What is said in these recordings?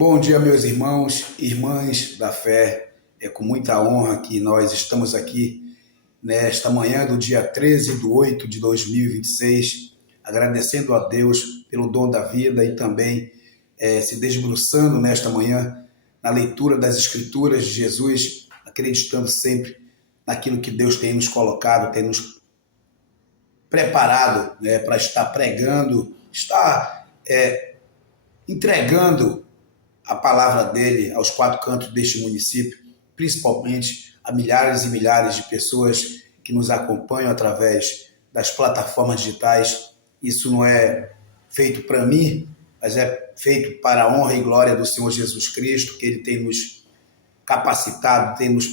Bom dia, meus irmãos e irmãs da fé. É com muita honra que nós estamos aqui nesta manhã do dia 13/8/2026, agradecendo a Deus pelo dom da vida e também se debruçando nesta manhã na leitura das Escrituras de Jesus, acreditando sempre naquilo que Deus tem nos colocado, tem nos preparado, para estar pregando, estar entregando a palavra dele aos quatro cantos deste município, principalmente a milhares e milhares de pessoas que nos acompanham através das plataformas digitais. Isso não é feito para mim, mas é feito para a honra e glória do Senhor Jesus Cristo, que ele tem nos capacitado, tem nos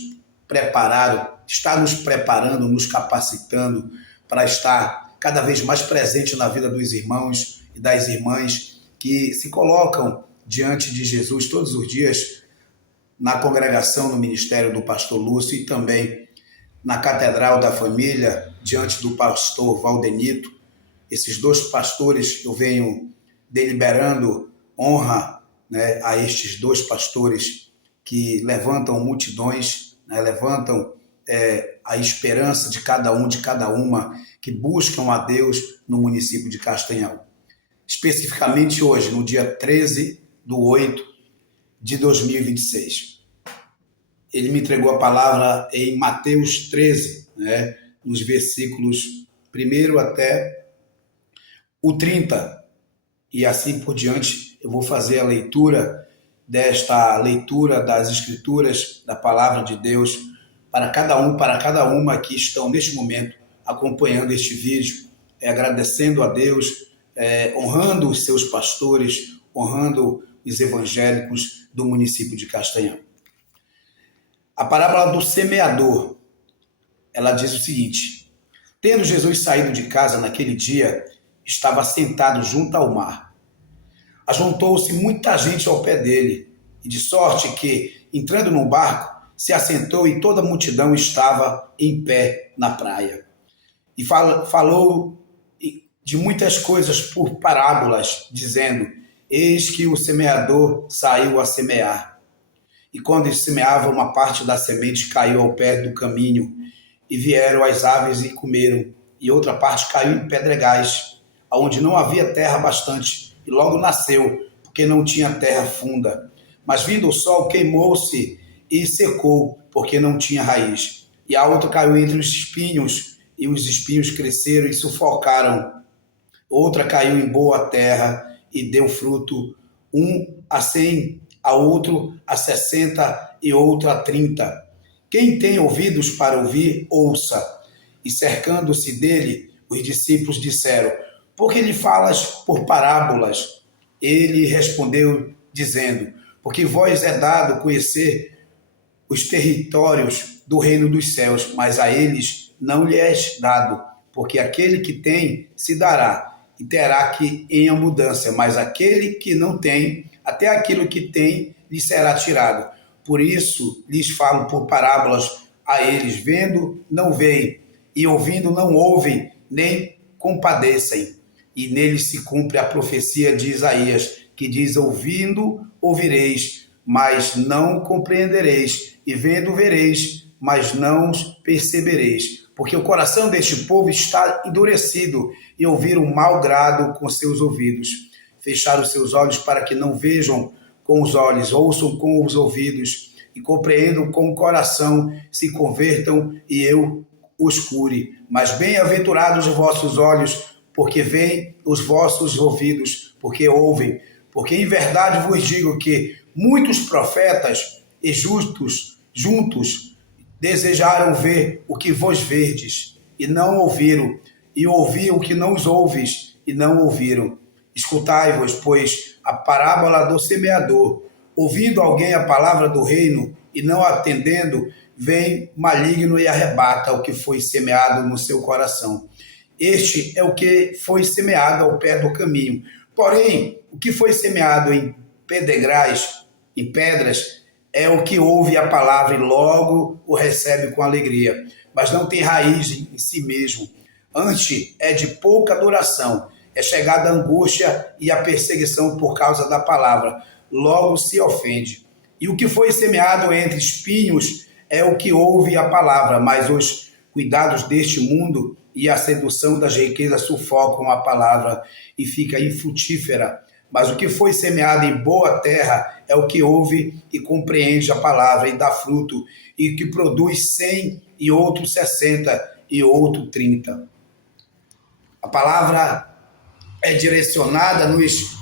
preparado, está nos preparando, nos capacitando para estar cada vez mais presente na vida dos irmãos e das irmãs que se colocam diante de Jesus todos os dias na congregação, no ministério do pastor Lúcio e também na Catedral da Família, diante do pastor Valdenito. Esses dois pastores, eu venho deliberando honra, a estes dois pastores que levantam multidões, levantam a esperança de cada um, de cada uma, que buscam a Deus no município de Castanhal. Especificamente hoje, no dia 13/8/2026. Ele me entregou a palavra em Mateus 13, nos versículos 1 até o 30. E assim por diante, eu vou fazer a leitura desta leitura das Escrituras, da palavra de Deus, para cada um, para cada uma que estão neste momento acompanhando este vídeo, agradecendo a Deus, honrando os seus pastores, honrando os evangélicos do município de Castanhal. A parábola do semeador, ela diz o seguinte: tendo Jesus saído de casa naquele dia, estava sentado junto ao mar. Ajuntou-se muita gente ao pé dele, e de sorte que, entrando no barco, se assentou e toda a multidão estava em pé na praia. E falou de muitas coisas por parábolas, dizendo: eis que o semeador saiu a semear. E quando ele semeava, uma parte da semente caiu ao pé do caminho, e vieram as aves e comeram, e outra parte caiu em pedregais, onde não havia terra bastante, e logo nasceu, porque não tinha terra funda. Mas vindo o sol, queimou-se e secou, porque não tinha raiz. E a outra caiu entre os espinhos, e os espinhos cresceram e sufocaram. Outra caiu em boa terra e deu fruto, um a 100, a outro a 60 e outro a 30. Quem tem ouvidos para ouvir, ouça. E cercando-se dele, os discípulos disseram: por que lhe falas por parábolas? Ele respondeu, dizendo: porque vós é dado conhecer os territórios do reino dos céus, mas a eles não lhe é dado, porque aquele que tem se dará, e terá que em abundância, mas aquele que não tem, até aquilo que tem lhe será tirado. Por isso lhes falo por parábolas a eles: vendo, não veem, e ouvindo, não ouvem, nem compadecem. E neles se cumpre a profecia de Isaías, que diz: ouvindo, ouvireis, mas não compreendereis, e vendo, vereis, mas não percebereis. Porque o coração deste povo está endurecido, e ouviram mau grado com seus ouvidos. Fecharam seus olhos para que não vejam com os olhos, ouçam com os ouvidos, e compreendam com o coração, se convertam, e eu os cure. Mas bem-aventurados os vossos olhos, porque veem, os vossos ouvidos, porque ouvem. Porque em verdade vos digo que muitos profetas e justos juntos desejaram ver o que vos verdes, e não ouviram, e ouvir o que não os ouves, e não ouviram. Escutai-vos, pois, a parábola do semeador. Ouvindo alguém a palavra do reino, e não atendendo, vem maligno e arrebata o que foi semeado no seu coração. Este é o que foi semeado ao pé do caminho. Porém, o que foi semeado em pedregais, em pedras, é o que ouve a palavra e logo o recebe com alegria, mas não tem raiz em si mesmo. Antes é de pouca duração, é chegada a angústia e a perseguição por causa da palavra. logo se ofende. E o que foi semeado entre espinhos é o que ouve a palavra, mas os cuidados deste mundo e a sedução das riquezas sufocam a palavra e fica infrutífera. Mas o que foi semeado em boa terra é o que ouve e compreende a palavra e dá fruto, e que produz 100 e outro 60 e outro 30. A palavra é direcionada, nos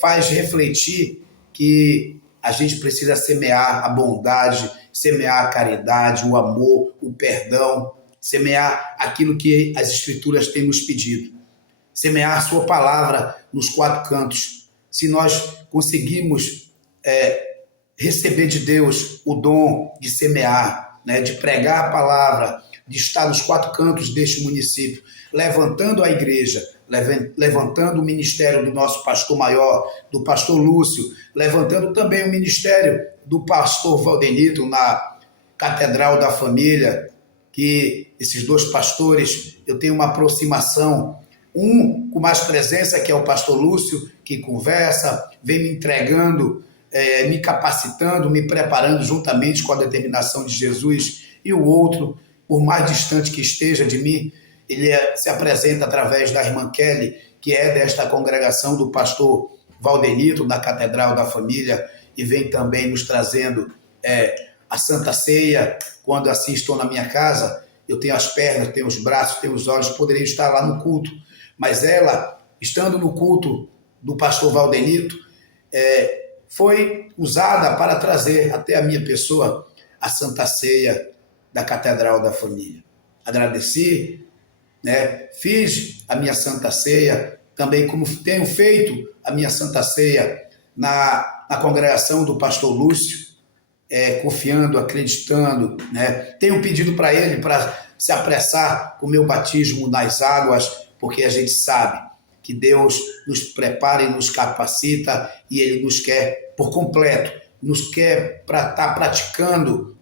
faz refletir que a gente precisa semear a bondade, semear a caridade, o amor, o perdão, semear aquilo que as Escrituras têm nos pedido. Semear a sua palavra nos 4 cantos. Se nós conseguimos receber de Deus o dom de semear, né, de pregar a palavra, de estar nos 4 cantos deste município, levantando a igreja, levantando o ministério do nosso pastor maior, do pastor Lúcio, levantando também o ministério do pastor Valdenito na Catedral da Família, que esses 2 pastores, eu tenho uma aproximação, um com mais presença, que é o pastor Lúcio, que conversa, vem me entregando, me capacitando, me preparando juntamente com a determinação de Jesus, e o outro, por mais distante que esteja de mim, ele se apresenta através da irmã Kelly, que é desta congregação do pastor Valdenito, da Catedral da Família, e vem também nos trazendo a Santa Ceia. Quando assim estou na minha casa, eu tenho as pernas, tenho os braços, tenho os olhos, poderia estar lá no culto, mas ela, estando no culto do pastor Valdenito, foi usada para trazer até a minha pessoa a Santa Ceia da Catedral da Família. Agradeci, né? Fiz a minha Santa Ceia, também como tenho feito a minha Santa Ceia na congregação do pastor Lúcio, confiando, acreditando, né? Tenho pedido para ele para se apressar com o meu batismo nas águas, porque a gente sabe que Deus nos prepara e nos capacita, e Ele nos quer por completo, nos quer para estar praticando,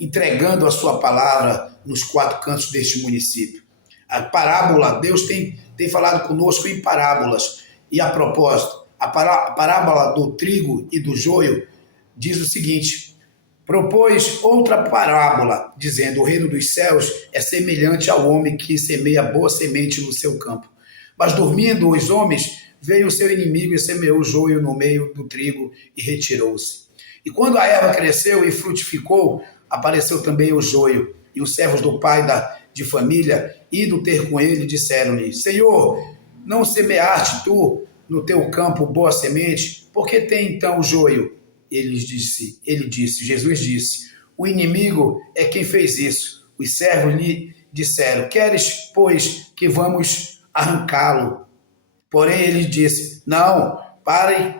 entregando a sua palavra nos 4 cantos deste município. A parábola, Deus tem falado conosco em parábolas, e a propósito, a parábola do trigo e do joio diz o seguinte: propôs outra parábola, dizendo: o reino dos céus é semelhante ao homem que semeia boa semente no seu campo. Mas dormindo os homens, veio o seu inimigo e semeou o joio no meio do trigo e retirou-se. E quando a erva cresceu e frutificou, apareceu também o joio. E os servos do pai de família, indo ter com ele, disseram-lhe: Senhor, não semeaste tu no teu campo boa semente? Por que tem então o joio? Jesus disse: o inimigo é quem fez isso. Os servos lhe disseram: queres, pois, que vamos arrancá-lo? Porém ele disse: não, pare,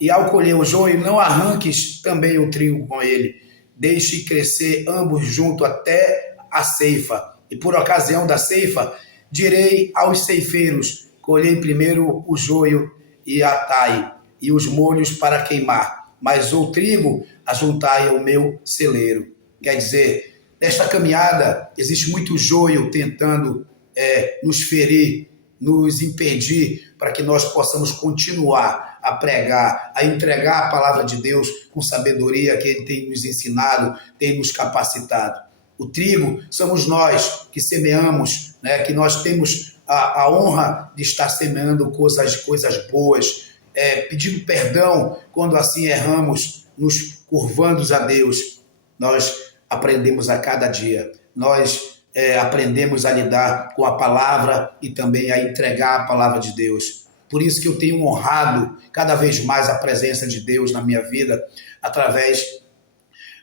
e ao colher o joio, não arranques também o trigo com ele. Deixe crescer ambos junto até a ceifa. E por ocasião da ceifa, direi aos ceifeiros: colhei primeiro o joio e atai, e os molhos para queimar, mas o trigo ajuntai ao meu celeiro. Quer dizer, nesta caminhada existe muito joio tentando nos ferir, nos impedir para que nós possamos continuar a pregar, a entregar a palavra de Deus com sabedoria que Ele tem nos ensinado, tem nos capacitado. O trigo somos nós que semeamos, né? Que nós temos a honra de estar semeando coisas boas, pedindo perdão quando assim erramos, nos curvando a Deus. Nós aprendemos a cada dia, nós aprendemos a lidar com a palavra e também a entregar a palavra de Deus. Por isso que eu tenho honrado cada vez mais a presença de Deus na minha vida, através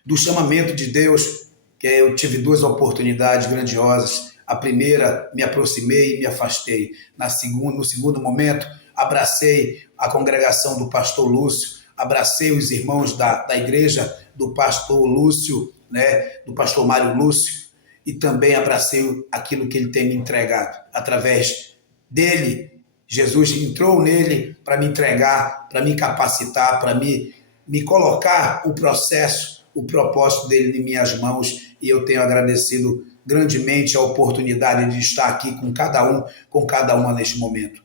do chamamento de Deus, que eu tive 2 oportunidades grandiosas. A primeira, me aproximei e me afastei. No segundo momento, abracei a congregação do pastor Lúcio, abracei os irmãos da igreja do pastor Lúcio, né, do pastor Mário Lúcio, e também abracei aquilo que ele tem me entregado. Através dele, Jesus entrou nele para me entregar, para me capacitar, para me colocar o processo, o propósito dele em minhas mãos, e eu tenho agradecido grandemente a oportunidade de estar aqui com cada uma neste momento.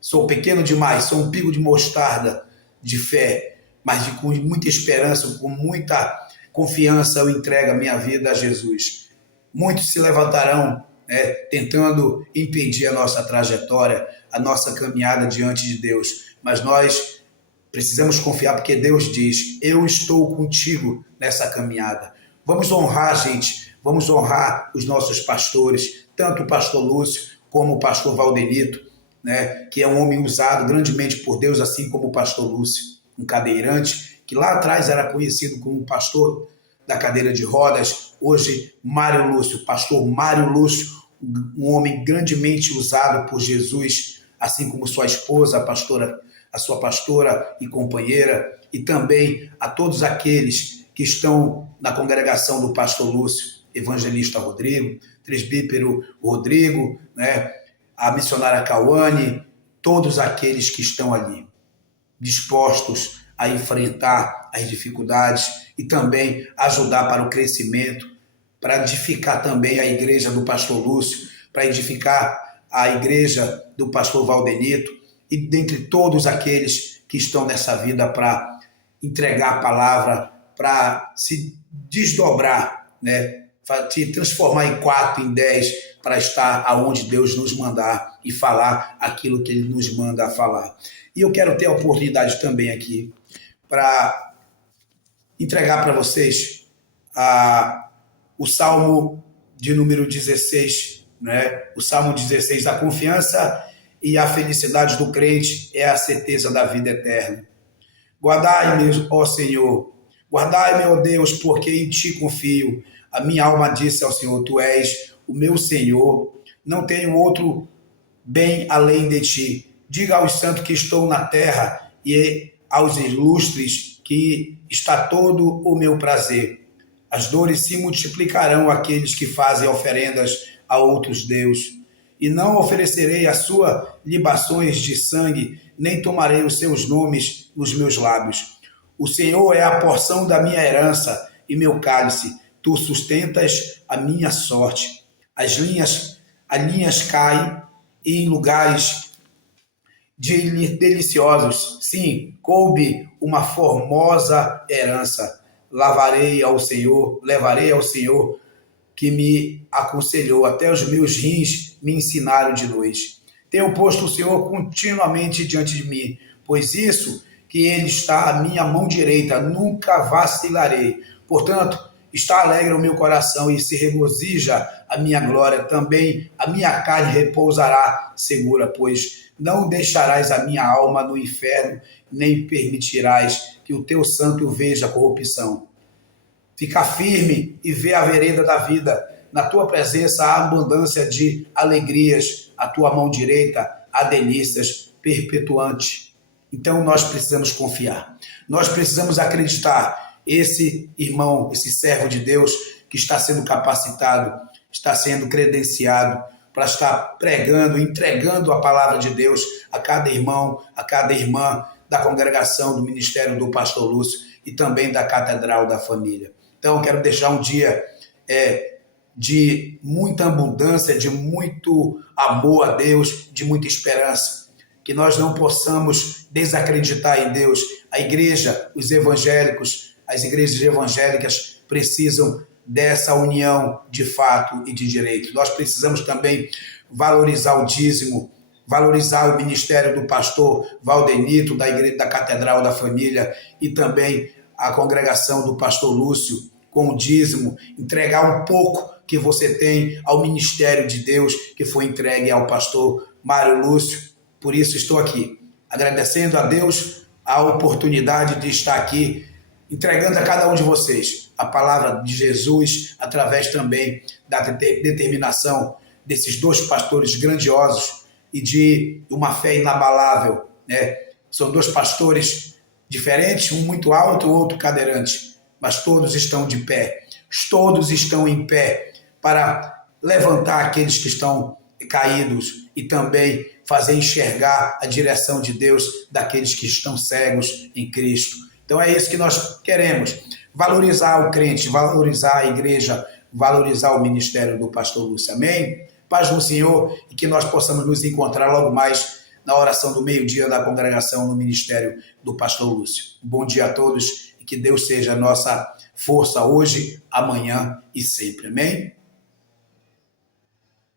Sou pequeno demais, sou um pingo de mostarda, de fé, mas com muita esperança, com muita confiança, eu entrego a minha vida a Jesus. Muitos se levantarão, tentando impedir a nossa trajetória, a nossa caminhada diante de Deus, mas nós precisamos confiar, porque Deus diz: eu estou contigo nessa caminhada. Vamos honrar, gente, vamos honrar os nossos pastores, tanto o pastor Lúcio como o pastor Valdenito, que é um homem usado grandemente por Deus, assim como o pastor Lúcio, um cadeirante, que lá atrás era conhecido como pastor da cadeira de rodas, hoje Mário Lúcio, pastor Mário Lúcio, um homem grandemente usado por Jesus, assim como sua esposa, a sua pastora e companheira, e também a todos aqueles que estão na congregação do pastor Lúcio, evangelista Rodrigo, presbítero Rodrigo, a missionária Cauane, todos aqueles que estão ali, dispostos a enfrentar as dificuldades e também ajudar para o crescimento, para edificar também a igreja do pastor Lúcio, para edificar a igreja do pastor Valdenito, e dentre todos aqueles que estão nessa vida para entregar a palavra, para se desdobrar, para se transformar em 4, em 10, para estar aonde Deus nos mandar e falar aquilo que Ele nos manda falar. E eu quero ter a oportunidade também aqui para entregar para vocês o Salmo de número 16, o Salmo 16, a confiança e a felicidade do crente é a certeza da vida eterna. Guardai-me, ó Senhor, guardai-me, ó Deus, porque em Ti confio. A minha alma disse ao Senhor: Tu és o meu Senhor, não tenho outro bem além de Ti. Diga aos santos que estou na terra e aos ilustres que está todo o meu prazer. As dores se multiplicarão àqueles que fazem oferendas a outros deuses. E não oferecerei a sua libações de sangue, nem tomarei os seus nomes nos meus lábios. O Senhor é a porção da minha herança e meu cálice. Tu sustentas a minha sorte. As linhas caem em lugares deliciosos. Sim, coube uma formosa herança. Levarei ao Senhor que me aconselhou, até os meus rins me ensinaram de noite. Tenho posto o Senhor continuamente diante de mim, pois isso que Ele está à minha mão direita, nunca vacilarei. Portanto, está alegre o meu coração e se regozija a minha glória. Também a minha carne repousará segura, pois não deixarás a minha alma no inferno, nem permitirás que o teu santo veja a corrupção. Fica firme e vê a vereda da vida. Na tua presença há abundância de alegrias. A tua mão direita há delícias perpetuantes. Então nós precisamos confiar. Nós precisamos acreditar. Esse irmão, esse servo de Deus que está sendo capacitado, está sendo credenciado para estar pregando, entregando a palavra de Deus a cada irmão, a cada irmã da congregação do Ministério do Pastor Lúcio e também da Catedral da Família. Então, eu quero deixar um dia de muita abundância, de muito amor a Deus, de muita esperança. Que nós não possamos desacreditar em Deus. A igreja, os evangélicos, as igrejas evangélicas precisam dessa união de fato e de direito. Nós precisamos também valorizar o dízimo, valorizar o ministério do pastor Valdenito, da igreja da Catedral da Família, e também a congregação do pastor Lúcio, com o dízimo, entregar um pouco que você tem ao ministério de Deus que foi entregue ao pastor Mário Lúcio. Por isso estou aqui, agradecendo a Deus a oportunidade de estar aqui, entregando a cada um de vocês a palavra de Jesus, através também da determinação desses dois pastores grandiosos e de uma fé inabalável, São dois pastores diferentes, um muito alto, o outro cadeirante, mas todos estão de pé, todos estão em pé para levantar aqueles que estão caídos e também fazer enxergar a direção de Deus daqueles que estão cegos em Cristo. Então é isso que nós queremos, valorizar o crente, valorizar a igreja, valorizar o ministério do pastor Lúcio. Amém? Paz no Senhor, e que nós possamos nos encontrar logo mais na oração do meio-dia da congregação no ministério do pastor Lúcio. Bom dia a todos e que Deus seja a nossa força hoje, amanhã e sempre. Amém?